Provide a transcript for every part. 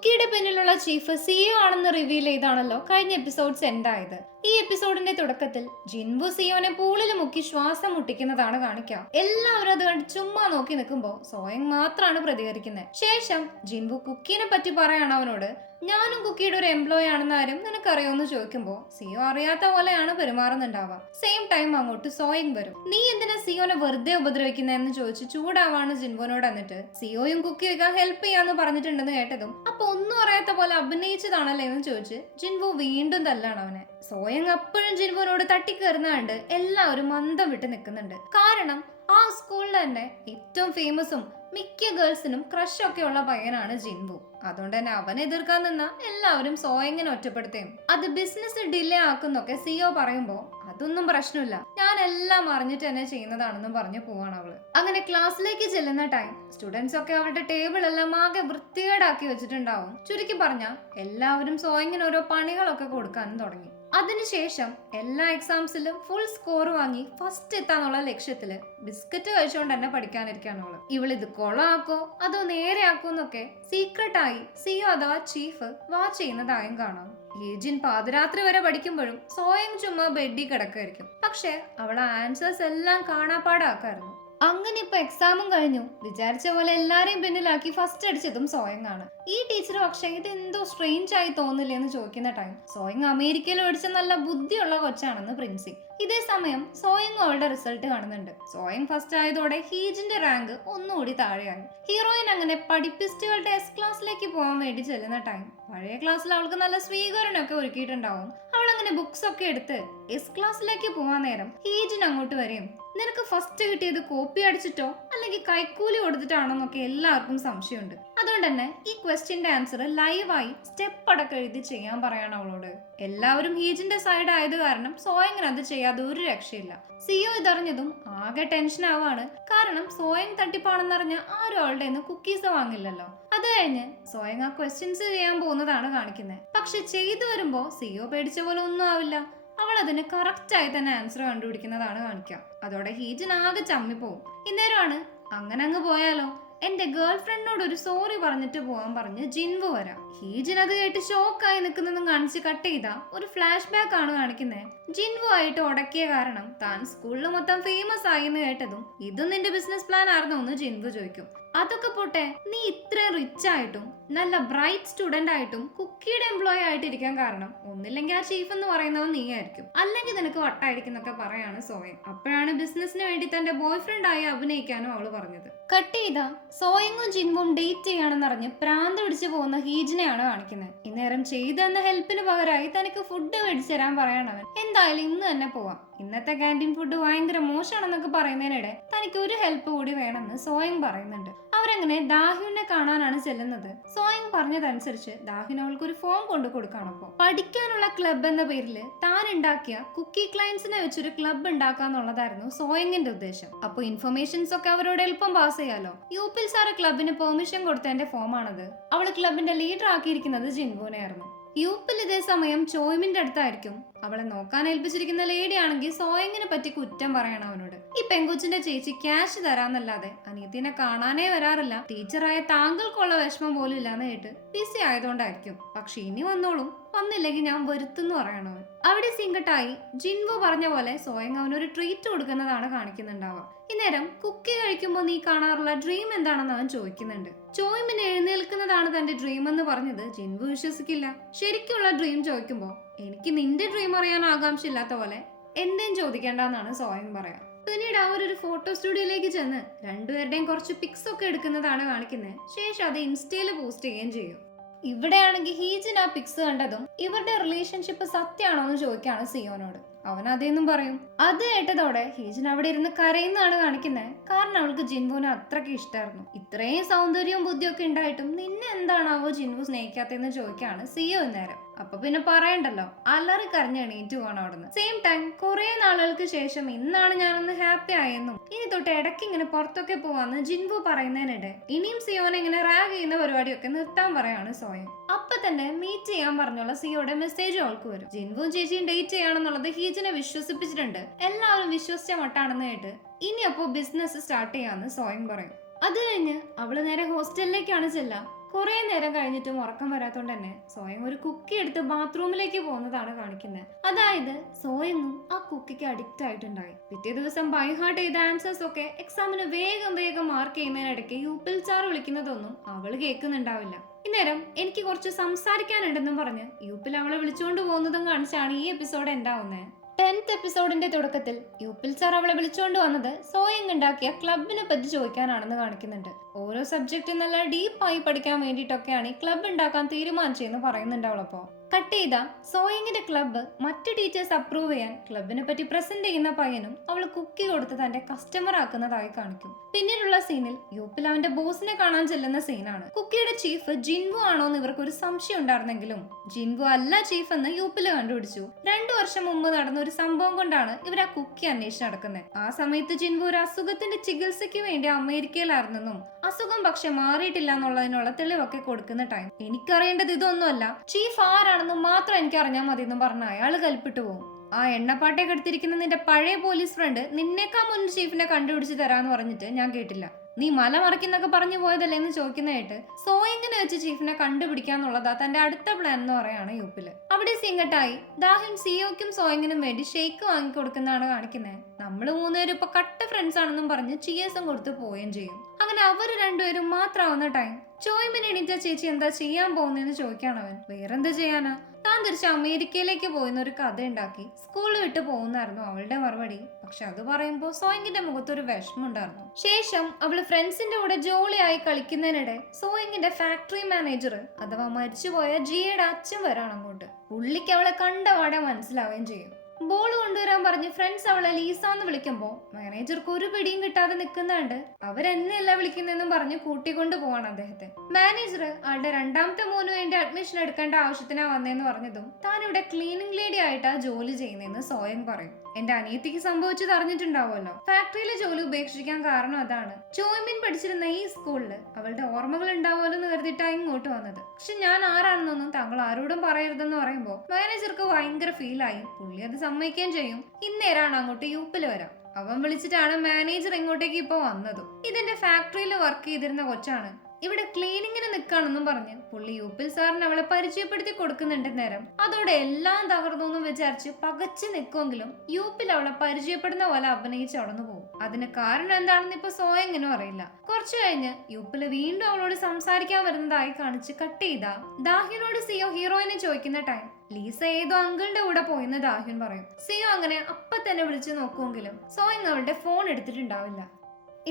കുക്കിയുടെ പിന്നിലുള്ള chief CEO ആണെന്ന് reveal ചെയ്താണല്ലോ കഴിഞ്ഞ എപ്പിസോഡ്സ് എന്തായത്. ഈ എപ്പിസോഡിന്റെ തുടക്കത്തിൽ ജിൻബു സിയോനെ പൂളിൽ മുക്കി ശ്വാസം മുട്ടിക്കുന്നതാണ് കാണിക്കുക. എല്ലാവരും അത് കണ്ട് ചുമ്മാ നോക്കി നിൽക്കുമ്പോ സോയങ് മാത്രമാണ് പ്രതികരിക്കുന്നത്. ശേഷം ജിൻബു കുക്കീനെ പറ്റി പറയാണ് അവനോട്, ഞാനും കുക്കിയുടെ ഒരു എംപ്ലോയി ആണെന്ന് ആരും നിനക്കറിയോന്ന് ചോദിക്കുമ്പോ സിയോ അറിയാത്ത പോലെയാണ് പെരുമാറുന്നുണ്ടാവുക. സെയിം ടൈം അങ്ങോട്ട് സോയങ് വരും. നീ എന്തിനാ സിയോനെ വെറുതെ ഉപദ്രവിക്കുന്നതെന്ന് ചോദിച്ച് ചൂടാവാണ് ജിൻബുവിനോട്. എന്നിട്ട് സിയോയും കുക്കിയൊക്കെ ഹെൽപ്പ് ചെയ്യാന്ന് പറഞ്ഞിട്ടുണ്ടെന്ന് കേട്ടതും അപ്പൊ ഒന്നും അറിയാത്ത പോലെ അഭിനയിച്ചതാണല്ലേ എന്ന് ചോദിച്ച് ജിൻബു വീണ്ടും തല്ലാണ് അവനെ. സോയങ് അപ്പോഴും ജിൻബുവിനോട് തട്ടിക്കേറുന്ന കണ്ട് എല്ലാവരും മന്ദം വിട്ട് നിൽക്കുന്നുണ്ട്. കാരണം ആ സ്കൂളിൽ തന്നെ ഏറ്റവും ഫേമസും മിക്ക ഗേൾസിനും ക്രഷ് ഒക്കെ ഉള്ള പയ്യനാണ് ജിൻബു. അതുകൊണ്ട് തന്നെ അവനെ എതിർക്കാൻ നിന്ന എല്ലാവരും സോയങ്ങിനെ ഒറ്റപ്പെടുത്തുകയും അത് ബിസിനസ് ഡിലേ ആക്കുന്നൊക്കെ സിഇഒ പറയുമ്പോ അതൊന്നും പ്രശ്നമില്ല, ഞാൻ എല്ലാം അറിഞ്ഞിട്ട് തന്നെ ചെയ്യുന്നതാണെന്നും പറഞ്ഞു പോവാണ് അവള്. അങ്ങനെ ക്ലാസ്സിലേക്ക് ചെല്ലുന്ന ടൈം സ്റ്റുഡൻസ് ഒക്കെ അവരുടെ ടേബിൾ എല്ലാം ആകെ വൃത്തികേടാക്കി വെച്ചിട്ടുണ്ടാവും. ചുരുക്കി പറഞ്ഞ എല്ലാവരും സോയങ്ങിന് ഓരോ പണികളൊക്കെ കൊടുക്കാനും തുടങ്ങി. അതിനുശേഷം എല്ലാ എക്സാംസിലും ഫുൾ സ്കോർ വാങ്ങി ഫസ്റ്റ് എത്താന്നുള്ള ലക്ഷ്യത്തില് ബിസ്ക്കറ്റ് കഴിച്ചുകൊണ്ട് തന്നെ പഠിക്കാനിരിക്കാണ് അവള്. ഇവളിത് കൊളാക്കോ അതോ നേരെ ആക്കോ എന്നൊക്കെ സീക്രട്ടായി സിഇഒ അഥവാ ചീഫ് വാച്ച് ചെയ്യുന്നതായും കാണാം. ഏജിൻ പാതിരാത്രി വരെ പഠിക്കുമ്പോഴും സോയങ് ചുമ്മാ ബെഡിൽ കിടക്കായിരിക്കും. പക്ഷെ അവളെ ആൻസേഴ്സ് എല്ലാം കാണാപ്പാടാക്കായിരുന്നു. അങ്ങനെ ഇപ്പൊ എക്സാമും കഴിഞ്ഞു. വിചാരിച്ച പോലെ എല്ലാരെയും പിന്നിലാക്കി ഫസ്റ്റ് അടിച്ചതും സോയങ് ആണ്. ഈ ടീച്ചർ പക്ഷെ ഇത് എന്തോ സ്ട്രേഞ്ച് ആയി തോന്നില്ലേ എന്ന് ചോദിക്കുന്ന ടൈം സോയങ് അമേരിക്കയിൽ പഠിച്ച നല്ല ബുദ്ധിയുള്ള കൊച്ചാണെന്ന് പ്രിൻസി. ഇതേ സമയം സോയങ് അവളുടെ റിസൾട്ട് കാണുന്നുണ്ട്. സോയങ് ഫസ്റ്റ് ആയതോടെ ഹീജിന്റെ റാങ്ക് ഒന്നുകൂടി താഴെയായി. ഹീറോയിൻ അങ്ങനെ പഠിപ്പിസ്റ്റുകളുടെ എസ് ക്ലാസ്സിലേക്ക് പോകാൻ വേണ്ടി ചെല്ലുന്ന ടൈം പഴയ ക്ലാസ്സിൽ അവൾക്ക് നല്ല സ്വീകരണമൊക്കെ ഒരുക്കിയിട്ടുണ്ടാവും. അവൾ അങ്ങനെ ബുക്സ് ഒക്കെ എടുത്ത് എസ് ക്ലാസ്സിലേക്ക് പോകാൻ നേരം ഹീജിൻ അങ്ങോട്ട് വരെയും നിനക്ക് ഫസ്റ്റ് കിട്ടിയത് കോപ്പി അടിച്ചിട്ടോ അല്ലെങ്കിൽ കൈക്കൂലി കൊടുത്തിട്ടാണോന്നൊക്കെ എല്ലാവർക്കും സംശയമുണ്ട്. അതുകൊണ്ട് തന്നെ ഈ ക്വസ്റ്റ്യന്റെ ആൻസർ ലൈവായി സ്റ്റെപ്പ് അടക്കം എഴുതി ചെയ്യാൻ പറയാണ് അവളോട്. എല്ലാവരും ഹീജിന്റെ സൈഡ് ആയത് കാരണം സോയങ്ങിന് അത് ചെയ്യാതെ ഒരു രക്ഷയില്ല. സിഇഒ ഇതറിഞ്ഞതും ആകെ ടെൻഷൻ ആവാണ്. കാരണം സോയങ് തട്ടിപ്പാണെന്നറിഞ്ഞ ആരും അവളുടെ കുക്കീസ് വാങ്ങില്ലല്ലോ. അത് കഴിഞ്ഞ് സോയങ് ആ ക്വസ്റ്റ്യൻസ് ചെയ്യാൻ പോകുന്നതാണ് കാണിക്കുന്നത്. പക്ഷെ ചെയ്തു വരുമ്പോ സിഇഒ പേടിച്ച പോലെ ഒന്നും ആവില്ല. അവൾ അതിന് കറക്റ്റ് ആയി തന്നെ ആൻസർ കണ്ടുപിടിക്കുന്നതാണ് കാണിക്കുക. അതോടെ ഹീജിൻ ആകെ ചമ്മിപ്പോവും. ഇന്നേരമാണ് അങ്ങനെ അങ്ങ് പോയാലോ, എന്റെ ഗേൾ ഫ്രണ്ടിനോട് ഒരു സോറി പറഞ്ഞിട്ട് പോവാൻ പറഞ്ഞ് ജിൻബു വരാം. ഹീജിൻ അത് കേട്ട് ഷോക്കായി നിൽക്കുന്നതും കാണിച്ച് കട്ട് ചെയ്ത ഒരു ഫ്ലാഷ് ബാക്ക് ആണ് കാണിക്കുന്നത്. ജിൻബു ആയിട്ട് ഉടക്കിയ കാരണം താൻ സ്കൂളിൽ മൊത്തം ഫേമസ് ആയി എന്ന് കേട്ടതും ഇതും നിന്റെ ബിസിനസ് പ്ലാൻ ആയിരുന്നോ എന്ന് ജിൻബു ചോദിക്കും. അതൊക്കെ പോട്ടെ, നീ ഇത്രയും റിച്ച് ആയിട്ടും നല്ല ബ്രൈറ്റ് സ്റ്റുഡന്റ് ആയിട്ടും കുക്കിയുടെ എംപ്ലോയി ആയിട്ടിരിക്കാൻ കാരണം ഒന്നില്ലെങ്കിൽ ആ ചീഫ് എന്ന് പറയുന്നവൻ നീ ആയിരിക്കും, അല്ലെങ്കിൽ നിനക്ക് വട്ടായിരിക്കും എന്നൊക്കെ പറയാണ് സോയങ്. അപ്പോഴാണ് ബിസിനസിന് വേണ്ടി തന്റെ ബോയ് ഫ്രണ്ട് ആയി അഭിനയിക്കാനും അവള് പറഞ്ഞത്. കട്ട് ചെയ്ത സോയങ്ങും ജിൻബും ഡേറ്റ് ചെയ്യാണെന്നറിഞ്ഞ് പ്രാന്ത് പിടിച്ചു പോകുന്ന ഹീജിനെയാണ് കാണിക്കുന്നത്. ഇന്നേരം ചെയ്തെന്ന ഹെൽപ്പിന് പകരമായി തനിക്ക് ഫുഡ് മേടിച്ചു തരാൻ പറയണവൻ എന്തായാലും ഇന്ന് തന്നെ പോവാം, ഇന്നത്തെ ക്യാൻറ്റീൻ ഫുഡ് ഭയങ്കര മോശമാണെന്നൊക്കെ പറയുന്നതിനിടെ തനിക്ക് ഒരു ഹെൽപ്പ് കൂടി വേണമെന്ന് സോയങ് പറയുന്നുണ്ട്. അവരങ്ങനെ ദാഹ്യുവിനെ കാണാനാണ് ചെല്ലുന്നത്. സോയങ് പറഞ്ഞതനുസരിച്ച് ദാഹ്യുൻ അവൾക്ക് ഒരു ഫോം കൊണ്ടു കൊടുക്കാണപ്പോ. പഠിക്കാനുള്ള ക്ലബ് എന്ന പേരില് താൻ ഉണ്ടാക്കിയ കുക്കി ക്ലയൻസിനെ വെച്ചൊരു ക്ലബ് ഉണ്ടാക്കാന്നുള്ളതായിരുന്നു സോയങ്ങിന്റെ ഉദ്ദേശം. അപ്പൊ ഇൻഫർമേഷൻസ് ഒക്കെ അവരോട് എളുപ്പം പാസ് ചെയ്യാലോ. യുപിൽ സാറ് ക്ലബിന് പെർമിഷൻ കൊടുത്തതിന്റെ ഫോമാണത്. അവള് ക്ലബിന്റെ ലീഡർ ആക്കിയിരിക്കുന്നത് ജിൻബുനെ ആയിരുന്നു. യുപിൽ ഇതേ സമയം ചോയ്മിന്റെ അടുത്തായിരിക്കും. അവളെ നോക്കാൻ ഏൽപ്പിച്ചിരിക്കുന്ന ലേഡി ആണെങ്കിൽ സോയങ്ങിനെ പറ്റി കുറ്റം പറയണം അവനോട്. ഈ പെങ്കൊച്ചിന്റെ ചേച്ചി ക്യാഷ് തരാന്നല്ലാതെ അനിയത്തിനെ കാണാനേ വരാറില്ല, ടീച്ചറായ താങ്കൾക്കുള്ള വിഷമം പോലും ഇല്ലാന്ന് കേട്ട് ബിസി ആയതുകൊണ്ടായിരിക്കും. പക്ഷെ ഇനി വന്നോളും, വന്നില്ലെങ്കിൽ ഞാൻ വരുത്തുന്നു പറയണോ. അവിടെ സിങ്കട്ടായി ജിൻവു പറഞ്ഞ പോലെ സോയങ് അവനൊരു ട്രീറ്റ് കൊടുക്കുന്നതാണ് കാണിക്കുന്നുണ്ടാവുക. ഇന്നേരം കുക്കി കഴിക്കുമ്പോൾ നീ കാണാറുള്ള ഡ്രീം എന്താണെന്ന് അവൻ ചോദിക്കുന്നുണ്ട്. ചോയ്മിന് എഴുന്നേൽക്കുന്നതാണ് തന്റെ ഡ്രീം എന്ന് പറഞ്ഞത് ജിൻവു വിശ്വസിക്കില്ല. ശരിക്കുള്ള ഡ്രീം ചോദിക്കുമ്പോ എനിക്ക് നിന്റെ ഡ്രീം അറിയാൻ ആകാംക്ഷ ഇല്ലാത്ത പോലെ എന്റെയും ചോദിക്കേണ്ടെന്നാണ് സോയങ് പറയാ. പിന്നീട് അവരൊരു ഫോട്ടോ സ്റ്റുഡിയോയിലേക്ക് ചെന്ന് രണ്ടുപേരുടെയും കുറച്ച് പിക്സ് ഒക്കെ എടുക്കുന്നതാണ് കാണിക്കുന്നത്. ശേഷം അത് ഇൻസ്റ്റയിൽ പോസ്റ്റ് ചെയ്യുകയും ചെയ്യും. ഇവിടെയാണെങ്കിൽ ഹീജിൻ ആ പിക്സ് കണ്ടതും ഇവരുടെ റിലേഷൻഷിപ്പ് സത്യമാണോ എന്ന് ചോദിക്കാണ് സിയോനോട്. അവൻ അതേന്നും പറയും. അത് കേട്ടതോടെ ഹീജിൻ അവിടെ ഇരുന്ന് കരയുന്നതാണ് കാണിക്കുന്നത്. കാരണം അവൾക്ക് ജിൻബുവിനെ അത്രയ്ക്ക് ഇഷ്ടമായിരുന്നു. ഇത്രയും സൗന്ദര്യവും ബുദ്ധിയൊക്കെ ഉണ്ടായിട്ടും നിന്നെ എന്താണാവോ ജിൻബു സ്നേഹിക്കാത്തെന്ന് ചോദിക്കാണ് സിയോ നേരം. അപ്പൊ പിന്നെ പറയണ്ടല്ലോ, അലറി കരഞ്ഞ് എണീറ്റ് പോകണം അവിടുന്ന്. സെയിം ടൈം കുറെ നാളുകൾക്ക് ശേഷം ഇന്നാണ് ഞാനൊന്ന് ഹാപ്പി ആയെന്നും ഇനി തൊട്ട് ഇടയ്ക്ക് ഇങ്ങനെ പുറത്തൊക്കെ പോവാന്ന് ജിൻബു പറയുന്നതിനിടെ ഇനിയും സിയോനെ ഇങ്ങനെ റാഗ് ചെയ്യുന്ന പരിപാടിയൊക്കെ നിർത്താൻ പറയാണ് സോയം. അപ്പൊ തന്നെ മീറ്റ് ചെയ്യാൻ പറഞ്ഞുള്ള സിയോയുടെ മെസ്സേജ് അവൾക്ക് വരും. ജിൻബുവും ചേച്ചിയും ഡേറ്റ് ചെയ്യാണെന്നുള്ളത് ഹീജിനെ വിശ്വസിപ്പിച്ചിട്ടുണ്ട്. എല്ലാവരും വിശ്വസിച്ച മട്ടാണെന്ന് കേട്ട് ഇനി അപ്പോ ബിസിനസ് സ്റ്റാർട്ട് ചെയ്യാന്ന് സോയം പറയും. അത് കഴിഞ്ഞ് അവള് നേരെ ഹോസ്റ്റലിലേക്കാണ് ചെല്ലാം. കുറെ നേരം കഴിഞ്ഞിട്ടും ഉറക്കം വരാത്തോണ്ട് തന്നെ സോയങ് ഒരു കുക്കി എടുത്ത് ബാത്റൂമിലേക്ക് പോകുന്നതാണ് കാണിക്കുന്നത്. അതായത് സോയങ്ങും ആ കുക്കിക്ക് അഡിക്റ്റ് ആയിട്ടുണ്ടായി. പിറ്റേ ദിവസം ബൈ ഹാർട്ട് ചെയ്ത ആൻസേഴ്സ് ഒക്കെ എക്സാമിന് വേഗം വേഗം മാർക്ക് ചെയ്യുന്നതിനിടയ്ക്ക് യൂപ്പിൽ സാർ വിളിക്കുന്നതൊന്നും അവള് കേൾക്കുന്നുണ്ടാവില്ല. ഇന്നേരം എനിക്ക് കുറച്ച് സംസാരിക്കാനുണ്ടെന്നും പറഞ്ഞ് യൂപ്പിൽ അവളെ വിളിച്ചുകൊണ്ട് പോകുന്നതും കാണിച്ചാണ് ഈ എപ്പിസോഡ് ഉണ്ടാവുന്നത്. 10th എപ്പിസോഡിന്റെ തുടക്കത്തിൽ യൂപ്പിൽ സാർ അവളെ വിളിച്ചുകൊണ്ട് വന്നത് സോയങ് ഉണ്ടാക്കിയ ക്ലബിനെ പറ്റി ചോദിക്കാനാണെന്ന് കാണിക്കുന്നുണ്ട്. ഓരോ സബ്ജക്റ്റും നല്ല ഡീപ്പായി പഠിക്കാൻ വേണ്ടിയിട്ടൊക്കെയാണ് ഈ ക്ലബ് ഉണ്ടാക്കാൻ തീരുമാനിച്ചതെന്ന് പറയുന്നുണ്ട് അവളപ്പോ. കട്ട് ചെയ്ത സോയിങ്ങിന്റെ ക്ലബ്ബ് മറ്റു ടീച്ചേഴ്സ് അപ്രൂവ് ചെയ്യാൻ ക്ലബിനെ പറ്റി പ്രസന്റ് ചെയ്യുന്ന പയ്യനും അവൾ കുക്കി കൊടുത്ത് തന്റെ കസ്റ്റമർ ആക്കുന്നതായി കാണിക്കും. പിന്നീടുള്ള സീനിൽ യൂപ്പിൽ അവന്റെ ബോസിനെ കാണാൻ ചെല്ലുന്ന സീനാണ്. കുക്കിയുടെ ചീഫ് ജിൻവു ആണോന്ന് ഇവർക്ക് ഒരു സംശയം ഉണ്ടായിരുന്നെങ്കിലും ജിൻവു അല്ല ചീഫ് എന്ന് യൂപ്പില് കണ്ടുപിടിച്ചു. 2 വർഷം മുമ്പ് നടന്ന ഒരു സംഭവം കൊണ്ടാണ് ഇവർ ആ കുക്കി അന്വേഷിച്ച് നടക്കുന്നത്. ആ സമയത്ത് ജിൻവു ഒരു അസുഖത്തിന്റെ ചികിത്സയ്ക്ക് വേണ്ടി അമേരിക്കയിലായിരുന്നെന്നും അസുഖം പക്ഷെ മാറിയിട്ടില്ല എന്നുള്ളതിനുള്ള തെളിവൊക്കെ കൊടുക്കുന്ന ടൈം എനിക്കറിയേണ്ടത് ഇതൊന്നുമല്ല, ചീഫ് ആരാണെന്ന് മാത്രം എനിക്ക് അറിഞ്ഞാൽ മതി എന്ന് പറഞ്ഞ അയാൾ കൽപ്പിട്ടു പോകും. ആ എണ്ണപ്പാട്ടയൊക്കെ എടുത്തിരിക്കുന്ന നിന്റെ പഴയ പോലീസ് ഫ്രണ്ട് നിന്നേക്കാൾ മുൻ ചീഫിനെ കണ്ടുപിടിച്ച് തരാന്ന് പറഞ്ഞിട്ട് ഞാൻ കേട്ടില്ല. നീ മല മറിക്കുന്നൊക്കെ പറഞ്ഞു പോയതല്ലേ എന്ന് ചോദിക്കുന്നതായിട്ട് സോയിങ്ങിനെ വെച്ച് ചീഫിനെ കണ്ടുപിടിക്കാന്നുള്ളതാ തന്റെ അടുത്ത പ്ലാൻ എന്ന് പറയാണ് യൂപ്പില്. അവിടെ സിംഗട്ടായി ദാഹിൻ സിയോക്കും സോയിങ്ങിനും വേണ്ടി ഷെയ്ക്ക് വാങ്ങിക്കൊടുക്കുന്നതാണ് കാണിക്കുന്നത്. നമ്മള് 3 പേരും ഇപ്പൊ കട്ട ഫ്രണ്ട്സ് ആണെന്നും പറഞ്ഞ് ചിയേഴ്സും കൊടുത്ത് പോവുകയും ചെയ്യും. അങ്ങനെ അവര് 2 പേരും മാത്രമാവുന്ന ടൈം ചോയ്മിന് എണീറ്റ ചേച്ചി എന്താ ചെയ്യാൻ പോകുന്നതെന്ന് ചോദിക്കാണവൻ. വേറെന്താ ചെയ്യാനാ, താൻ തിരിച്ച് അമേരിക്കയിലേക്ക് പോയിന്ന ഒരു കഥ ഉണ്ടാക്കി സ്കൂളിൽ വിട്ട് പോകുന്നായിരുന്നു അവളുടെ മറുപടി. പക്ഷെ അത് പറയുമ്പോ സോയിങ്ങിന്റെ മുഖത്തൊരു വിഷമം ഉണ്ടായിരുന്നു. ശേഷം അവള് ഫ്രണ്ട്സിന്റെ കൂടെ ജോളിയായി കളിക്കുന്നതിനിടെ സോയിങ്ങിന്റെ ഫാക്ടറി മാനേജർ അഥവാ മരിച്ചുപോയ ജിയുടെ അച്ഛൻ വരാണ് അങ്ങോട്ട്. പുള്ളിക്ക് അവളെ കണ്ടപാടെ മനസ്സിലാവുകയും ചെയ്യും. ബോൾ കൊണ്ടുവരാൻ പറഞ്ഞ് ഫ്രണ്ട്സ് അവളെ ലീസാന്ന് വിളിക്കുമ്പോ മാനേജർക്ക് ഒരു പിടിയും കിട്ടാതെ നിൽക്കുന്നുണ്ട്. അവരെന്നെയല്ല വിളിക്കുന്നെന്നും പറഞ്ഞ് കൂട്ടിക്കൊണ്ട് പോവാണ് അദ്ദേഹത്തെ. മാനേജർ ആളുടെ 2ാമത്തെ മോന് വേണ്ടി അഡ്മിഷൻ എടുക്കേണ്ട ആവശ്യത്തിനാ വന്നേന്ന് പറഞ്ഞതും താൻ ഇവിടെ ക്ലീനിങ് ലേഡി ആയിട്ടാ ജോലി ചെയ്യുന്നതെന്ന് സോയം പറയും. എന്റെ അനിയത്തിക്ക് സംഭവിച്ചത് അറിഞ്ഞിട്ടുണ്ടാവുമല്ലോ, ഫാക്ടറിയിലെ ജോലി ഉപേക്ഷിക്കാൻ കാരണം അതാണ്. ചോയ്മിൻ പഠിച്ചിരുന്ന ഈ സ്കൂളില് അവളുടെ ഓർമ്മകൾ ഉണ്ടാവുമല്ലോ എന്ന് കരുതിയിട്ടാ ഇങ്ങോട്ട് വന്നത്. പക്ഷെ ഞാൻ ആരാണെന്നൊന്നും താങ്കൾ ആരോടും പറയരുതെന്ന് പറയുമ്പോ മാനേജർക്ക് ഭയങ്കര ഫീലായി. പുള്ളി അത് സമ്മതിക്കുകയും ചെയ്യും. ഇന്നേരാണ് അങ്ങോട്ട് യൂപ്പിൽ വരാം. അവൻ വിളിച്ചിട്ടാണ് മാനേജർ ഇങ്ങോട്ടേക്ക് ഇപ്പൊ വന്നതും. ഇതെന്റെ ഫാക്ടറിയിൽ വർക്ക് ചെയ്തിരുന്ന കൊച്ചാണ്, ഇവിടെ ക്ലീനിങ്ങിന് നിൽക്കാണെന്നും പറഞ്ഞ് പുള്ളി യൂപ്പിൽ സാറിന് അവളെ പരിചയപ്പെടുത്തി കൊടുക്കുന്നുണ്ട്. നേരം അതോടെ എല്ലാം തകർന്നു വിചാരിച്ച് പകച്ചു നിൽക്കുമെങ്കിലും യൂപ്പിൽ അവളെ പരിചയപ്പെടുന്ന പോലെ അഭിനയിച്ച് അവിടുന്ന് പോകും. അതിന് കാരണം എന്താണെന്ന് ഇപ്പൊ സോയെങ്ങനും അറിയില്ല. കുറച്ചു കഴിഞ്ഞ് യൂപ്പില് വീണ്ടും അവളോട് സംസാരിക്കാൻ വരുന്നതായി കാണിച്ച് കട്ട് ചെയ്ത ദാഹ്യനോട് സിയോ ഹീറോയിനെ ചോദിക്കുന്ന ടൈം ലീസ ഏതോ അങ്കിളിന്റെ കൂടെ പോയെന്ന് ദാഹ്യൻ പറയും. സിയോ അങ്ങനെ അപ്പൊ തന്നെ വിളിച്ചു നോക്കുമെങ്കിലും സോയങ് അവളുടെ ഫോൺ എടുത്തിട്ടുണ്ടാവില്ല.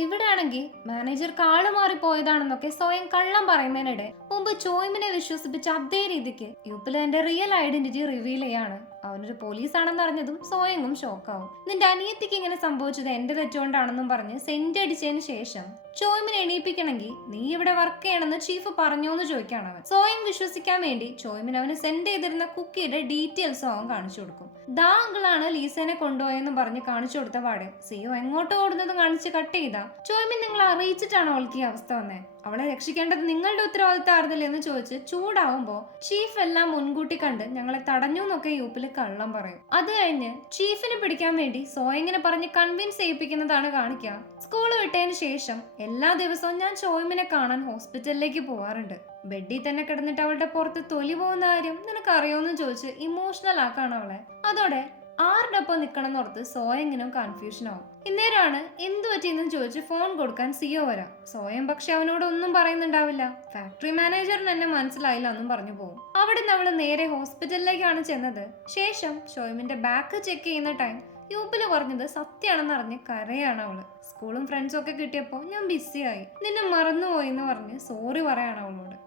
ഇവിടെ ആണെങ്കിൽ മാനേജർ കാള് മാറിപ്പോയതാണെന്നൊക്കെ സ്വയം കള്ളം പറയുന്നതിനിടെ മുമ്പ് ചോയ്മിനെ വിശ്വസിപ്പിച്ച അതേ രീതിക്ക് യൂപ്പിൽ എന്റെ റിയൽ ഐഡന്റിറ്റി റിവീൽ ചെയ്യാണ്. അവനൊരു പോലീസ് ആണെന്ന് അറിഞ്ഞതും സോയങ്ങും ഷോക്കാവും. നിന്റെ അനിയത്തിക്ക് ഇങ്ങനെ സംഭവിച്ചത് എന്റെ തെറ്റുകൊണ്ടാണെന്നും പറഞ്ഞ് സെന്റ് അടിച്ചതിന് ശേഷം ചോയ്മിനെ എണീപ്പിക്കണമെങ്കിൽ നീ ഇവിടെ വർക്ക് ചെയ്യണമെന്ന് ചീഫ് പറഞ്ഞോന്ന് ചോദിക്കാണ് അവൻ. സോയം വിശ്വസിക്കാൻ വേണ്ടി ചോയ്മിൻ അവന് സെന്റ് ചെയ്തിരുന്ന കുക്കിയുടെ ഡീറ്റെയിൽസ് അവൻ കാണിച്ചു കൊടുക്കും. ദാ അങ്കിളാണ് ലീസനെ കൊണ്ടുപോയെന്നും പറഞ്ഞ് കാണിച്ചു കൊടുത്ത പാടെ സിയോ എങ്ങോട്ട് ഓടുന്നതും കാണിച്ച് കട്ട് ചെയ്ത ചോയ്മിൻ നിങ്ങൾ അറിയിച്ചിട്ടാണ് അവൾക്ക് ഈ അവസ്ഥ വന്നേ, അവളെ രക്ഷിക്കേണ്ടത് നിങ്ങളുടെ ഉത്തരവാദിത്തമായിരുന്നില്ല എന്ന് ചോദിച്ച് ചൂടാവുമ്പോ ചീഫ് എല്ലാം മുൻകൂട്ടി കണ്ട് ഞങ്ങളെ തടഞ്ഞു എന്നൊക്കെ യൂപ്പിൽ കള്ളം പറയും. അത് കഴിഞ്ഞ് ചീഫിനെ പിടിക്കാൻ വേണ്ടി സോയങ്ങിനെ പറഞ്ഞ് കൺവിൻസ് ചെയ്യിപ്പിക്കുന്നതാണ് കാണിക്കുക. സ്കൂൾ വിട്ടതിന് ശേഷം എല്ലാ ദിവസവും ഞാൻ ചോയ്മിനെ കാണാൻ ഹോസ്പിറ്റലിലേക്ക് പോവാറുണ്ട്. ബെഡിൽ തന്നെ കിടന്നിട്ട് അവളുടെ പുറത്ത് തൊലി പോകുന്ന കാര്യം നിനക്ക് അറിയോന്ന് ചോദിച്ച് ഇമോഷണൽ ആക്കാണ് അവളെ. അതോടെ ആരുടെപ്പം നിക്കണം എന്നോർത്ത് സോയങ്ങിനും കൺഫ്യൂഷൻ ആവും. ഇന്നേരമാണ് എന്തു പറ്റിയെന്ന് ചോദിച്ച് ഫോൺ കൊടുക്കാൻ സിയോ വരാം. സോയം പക്ഷെ അവനോട് ഒന്നും പറയുന്നുണ്ടാവില്ല. ഫാക്ടറി മാനേജറിന് എന്നെ മനസ്സിലായില്ല എന്നും പറഞ്ഞു പോകും. അവിടെ നിന്ന് അവള് നേരെ ഹോസ്പിറ്റലിലേക്കാണ് ചെന്നത്. ശേഷം ഷോയിമിന്റെ ബാക്ക് ചെക്ക് ചെയ്യുന്ന ടൈം യൂപ്പില് പറഞ്ഞത് സത്യമാണെന്ന് അറിഞ്ഞ് കരയാണ് അവള്. സ്കൂളും ഫ്രണ്ട്സും ഒക്കെ കിട്ടിയപ്പോ ഞാൻ ബിസിയായി, നിന്നെ മറന്നുപോയി എന്ന് പറഞ്ഞ് സോറി പറയാണ് അവളോട്.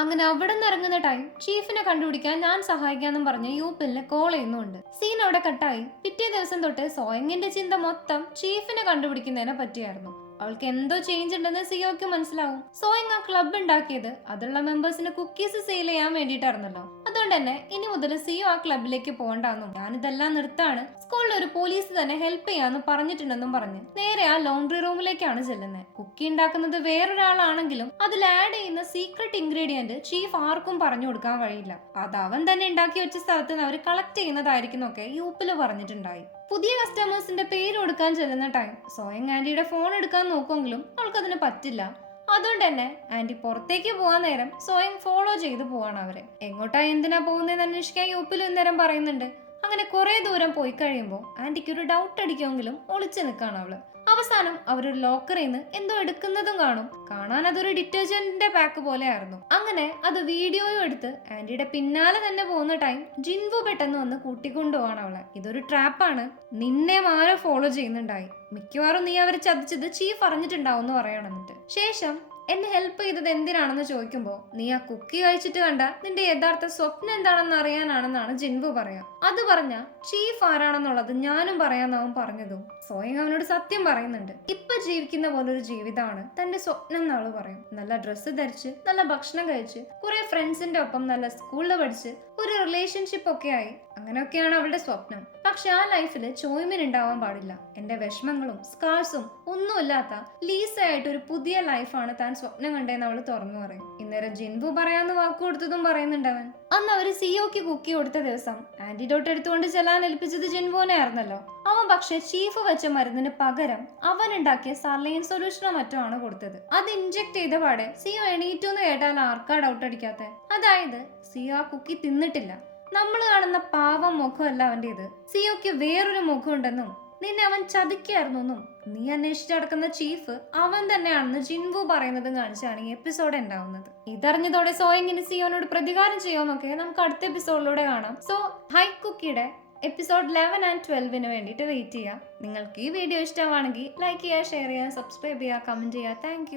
അങ്ങനെ അവിടെ നിന്ന് ഇറങ്ങുന്ന ടൈം ചീഫിനെ കണ്ടുപിടിക്കാൻ ഞാൻ സഹായിക്കാന്നും പറഞ്ഞ് യൂപ്പിലിനെ കോൾ ചെയ്യുന്നുണ്ട്. സീൻ അവിടെ കട്ടായി. പിറ്റേ ദിവസം തൊട്ട് സോയങ്ങിന്റെ ചിന്ത മൊത്തം ചീഫിനെ കണ്ടുപിടിക്കുന്നതിനെ പറ്റിയായിരുന്നു. അവൾക്ക് എന്തോ ചേഞ്ച് ഉണ്ടെന്ന് സിയോക്ക് മനസ്സിലാവും. സോയങ് ആ ക്ലബ് ഉണ്ടാക്കിയത് അതിലുള്ള മെമ്പേഴ്സിന് കുക്കീസ് സെയിൽ ചെയ്യാൻ വേണ്ടിയിട്ടായിരുന്നല്ലോ. അതുകൊണ്ട് തന്നെ ഇനി മുതൽ സിയോ ആ ക്ലബിലേക്ക് പോകണ്ടെന്നും ഞാനിതെല്ലാം നിർത്താണ്, സ്കൂളിൽ ഒരു പോലീസ് തന്നെ ഹെൽപ്പ് ചെയ്യാന്ന് പറഞ്ഞിട്ടുണ്ടെന്നും പറഞ്ഞ് നേരെ ആ ലോണ്ടറി റൂമിലേക്കാണ് ചെല്ലുന്നത്. കുക്കി ഉണ്ടാക്കുന്നത് വേറൊരാളാണെങ്കിലും അതിൽ ആഡ് ചെയ്യുന്ന സീക്രട്ട് ഇൻഗ്രീഡിയന്റ് ചീഫ് ആർക്കും പറഞ്ഞു കൊടുക്കാൻ കഴിയില്ല. അത് അവൻ തന്നെ ഉണ്ടാക്കി വെച്ച സ്ഥലത്ത് നിന്ന് അവർ കളക്ട് ചെയ്യുന്നതായിരിക്കുന്നൊക്കെ യൂപ്പില് പറഞ്ഞിട്ടുണ്ടായി. പുതിയ കസ്റ്റമേഴ്സിന്റെ പേര് കൊടുക്കാൻ ചെല്ലുന്ന ടൈം സോയങ് ആന്റിയുടെ ഫോൺ എടുക്കാൻ നോക്കുമെങ്കിലും അവൾക്കതിന് പറ്റില്ല. അതുകൊണ്ട് തന്നെ ആന്റി പുറത്തേക്ക് പോകാൻ നേരം സ്വയം ഫോളോ ചെയ്തു പോവാണ് അവരെ. എങ്ങോട്ടാ എന്തിനാ പോകുന്നതെന്ന് അന്വേഷിക്കാൻ യൂപ്പിലും ഇന്നേരം പറയുന്നുണ്ട്. അങ്ങനെ കുറെ ദൂരം പോയി കഴിയുമ്പോൾ ആന്റിക്ക് ഒരു ഡൗട്ട് അടിക്കുമെങ്കിലും ഒളിച്ചു നിൽക്കാണ് അവള്. അവസാനം അവരൊരു ലോക്കറിൽ നിന്ന് എന്തോ എടുക്കുന്നതും കാണാൻ അതൊരു ഡിറ്റർജന്റിന്റെ പാക്ക് പോലെ ആയിരുന്നു. അങ്ങനെ അത് വീഡിയോയും എടുത്ത് ആന്റിയുടെ പിന്നാലെ തന്നെ പോകുന്ന ടൈം ജിൻവു പെട്ടെന്ന് വന്ന് കൂട്ടിക്കൊണ്ടുപോവാണ് അവളെ. ഇതൊരു ട്രാപ്പാണ്, നിന്നെ ആരോ ഫോളോ ചെയ്യുന്നുണ്ടായി, മിക്കവാറും നീ അവരെ ചതിച്ചത് ചീഫ് അറിഞ്ഞിട്ടുണ്ടാവും എന്ന് പറയണം. എന്നിട്ട് ശേഷം എന്നെ ഹെൽപ്പ് ചെയ്തത് എന്തിനാണെന്ന് ചോദിക്കുമ്പോൾ നീ ആ കുക്കി കഴിച്ചിട്ട് കണ്ട നിന്റെ യഥാർത്ഥ സ്വപ്നം എന്താണെന്ന് അറിയാനാണെന്നാണ് ജിൻവു പറയാ. അത് പറഞ്ഞ ചീഫ് ആരാണെന്നുള്ളത് ഞാനും പറയാന്നവൻ പറഞ്ഞതും സ്വയം അവനോട് സത്യം പറയുന്നുണ്ട്. ഇപ്പൊ ജീവിക്കുന്ന പോലൊരു ജീവിതമാണ് തന്റെ സ്വപ്നം എന്നാള് പറയും. നല്ല ഡ്രസ്സ് ധരിച്ച് നല്ല ഭക്ഷണം കഴിച്ച് കുറെ ഫ്രണ്ട്സിന്റെ ഒപ്പം നല്ല സ്കൂളിൽ പഠിച്ച് ഒരു റിലേഷൻഷിപ്പ് ഒക്കെ ആയി, അങ്ങനെയൊക്കെയാണ് അവളുടെ സ്വപ്നം. പക്ഷെ ആ ലൈഫിൽ ചോയ്മൻ ഉണ്ടാവാൻ പാടില്ല. എന്റെ വിഷമങ്ങളും സ്കാർസും ഒന്നുമില്ലാത്ത ലീസായിട്ട് ഒരു പുതിയ ലൈഫാണ് താൻ സ്വപ്നം കണ്ടേന്ന് അവള് തുറന്നു പറയും. ഇന്നേരം ജിൻവു പറയാന്ന് വാക്കു കൊടുത്തതും പറയുന്നുണ്ടവൻ. അന്ന് അവര് സിഒക്ക് കുക്കി കൊടുത്ത ദിവസം ആന്റിഡോട്ട് എടുത്തുകൊണ്ട് ചെല്ലാൻ ഏൽപ്പിച്ചത് ജിൻവുനെ ആയിരുന്നല്ലോ. അവൻ പക്ഷെ ചീഫ് വെച്ച മരുന്നിന് പകരം അവൻ ഉണ്ടാക്കിയ സലൈൻ സൊല്യൂഷനോ മറ്റോ ആണ് കൊടുത്തത്. അത് ഇൻജെക്ട് ചെയ്ത പാടെ സിഒ എണീറ്റു എന്ന് കേട്ടാൽ ആർക്കാ ഡൗട്ട് അടിക്കാത്ത? അതായത് സിഒ ആ കുക്കി തിന്നിട്ടില്ല. നമ്മൾ കാണുന്ന പാവം മുഖമല്ല അവൻ്റെത്. സിഒക്ക് വേറൊരു മുഖം ഉണ്ടെന്നും നിന്നെ അവൻ ചതിക്കായിരുന്നെന്നും നീ അന്വേഷിച്ച് നടക്കുന്ന ചീഫ് അവൻ തന്നെയാണെന്ന് ജിൻവു പറയുന്നതും കാണിച്ചാണ് ഈ എപ്പിസോഡ് ഉണ്ടാവുന്നത്. ഇതറിഞ്ഞതോടെ സോ എങ്ങനെ സിയോനോട് പ്രതികാരം ചെയ്യുമെന്നൊക്കെ നമുക്ക് അടുത്ത എപ്പിസോഡിലൂടെ കാണാം. സോ ഹൈ കുക്കിയുടെ എപ്പിസോഡ് 11 and 12 വേണ്ടിയിട്ട് വെയിറ്റ് ചെയ്യാം. നിങ്ങൾക്ക് ഈ വീഡിയോ ഇഷ്ടമാണെങ്കിൽ ലൈക്ക് ചെയ്യുക, ഷെയർ ചെയ്യുക, സബ്സ്ക്രൈബ് ചെയ്യുക, കമന്റ് ചെയ്യുക. താങ്ക്